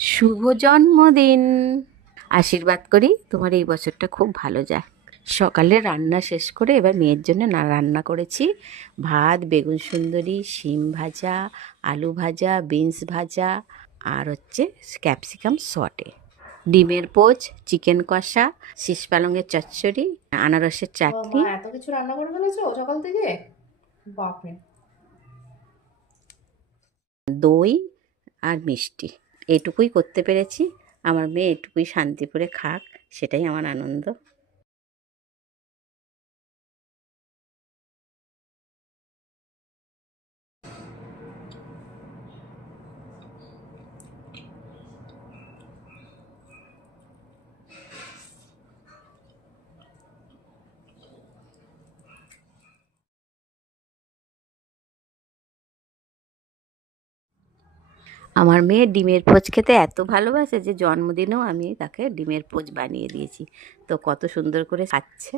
শুভ জন্মদিন। আশীর্বাদ করি তোমার এই বছরটা খুব ভালো যায়। সকালে রান্না শেষ করে এবার মেয়ের জন্য রান্না করেছি। ভাত, বেগুন সুন্দরী, শিম ভাজা, আলু ভাজা, বিনস ভাজা, আর হচ্ছে ক্যাপসিকাম সটে, ডিমের পোচ, চিকেন কষা, শীষ পালংয়ের চচ্চড়ি, আনারসের চাটনি। এত কিছু রান্না করে ফেলেছো সকাল থেকে? বাপরে। দই আর মিষ্টি, এটুকুই করতে পেরেছি। আমার মেয়ে এটুকুই শান্তি করে খাক, সেটাই আমার আনন্দ। আমার মেয়ে ডিমের পোচ খেতে এত ভালোবাসে যে জন্মদিনেও আমি তাকে ডিমের পোচ বানিয়ে দিয়েছি। তো কত সুন্দর করে খাচ্ছে।